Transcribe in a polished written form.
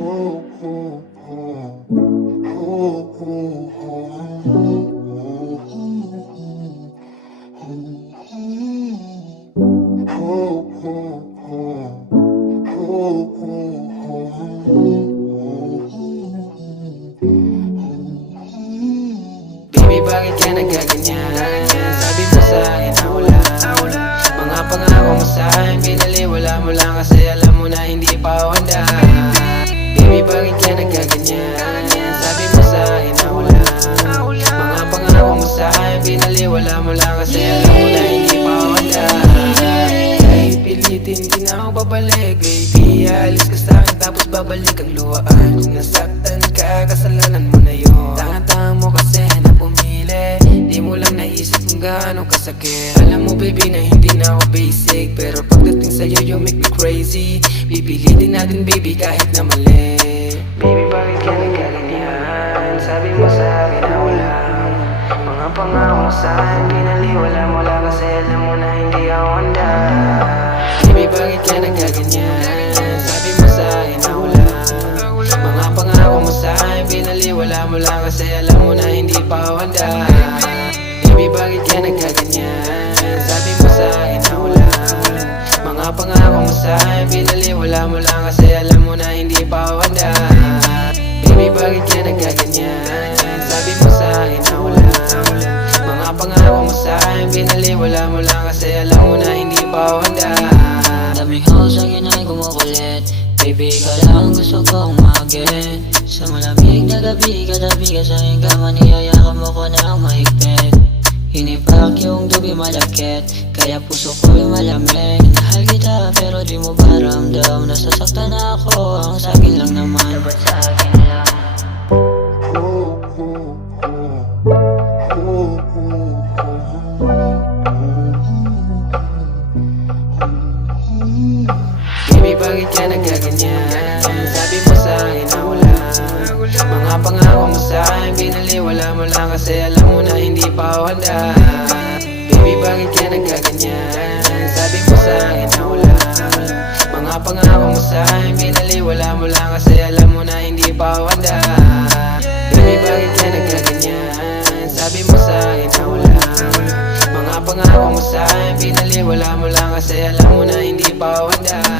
Baby, bakit ka nagkaganyan? Sabi mo sa'kin na wala mga pangako mo sa'kin, binaliwala mo lang kasi alam mo na hindi pa ako handa. Baby, bakit ka nagkaganyan? Sabi mo sa'kin na wala mga pangako mo sa'kin, binaliwala mo lang kasi alam mo na hindi pa ako handa. Kahit pilitin, di na ako babalik. Baby, alis ka sa'kin tapos babalik ang luhaan. Kung nasaktan ka, kasalanan mo na yun. Tangan-tangan mo kasi na pumili, di mo lang naisip kung gaano kasakit. Alam mo baby na hindi na ako basic, pero pagdating sa'yo you make me crazy. Pipilitin natin baby kahit na mali. Baby, bakit ka nagkaganyan? Sabi mo sa'kin na wala mga pangako mo sa'kin, binaliwala mo lang kasi alam mo na hindi ako handa. Baby, bakit ka nagkaganyan? Sabi mo sa'kin na wala mga pangako mo sa'kin, binaliwala mo lang kasi alam mo na hindi pa ako handa. Baby, bakit ka nagkaganyan? Sabi mo sa'kin na wala mga pangako mo sa'kin, binaliwala mo lang kasi alam mo na hindi pa ako handa. Baby, bakit ka nagkaganyan? Sabi mo sa'kin na wala mga pangako mo sa'kin, binaliwala mo lang kasi alam mo na hindi pa ako handa. Daming ako sa'kin ay kumukulit, baby, ikaw lang gusto kong magin. Sa malamig na gabi, katabi ka sa aking kama, niyayakap mo ko ng mahigpit. Hinipak yung dubi malakit, kaya puso ko'y malamig. Mahal kita pero di mo ba ramdam, nasasaktan ako, ang sa'kin lang naman. Dapat sa'kin lang. Baby, bakit ka nagkaganyan? Sabi mo sa'kin na wala mga pangako mo sa'kin, binaliwala mo lang kasi alam mo na hindi pa ako handa. Baby, bakit ka nagkaganyan? Sabi mo sa'kin na wala mga pangako mo sa'kin, binaliwala mo lang kasi alam mo na hindi pa ako handa. Baby, bakit ka nagkaganyan? Sabi mo sa'kin na wala mga pangako mo sa'kin, binaliwala mo lang kasi alam mo na hindi pa ako handa.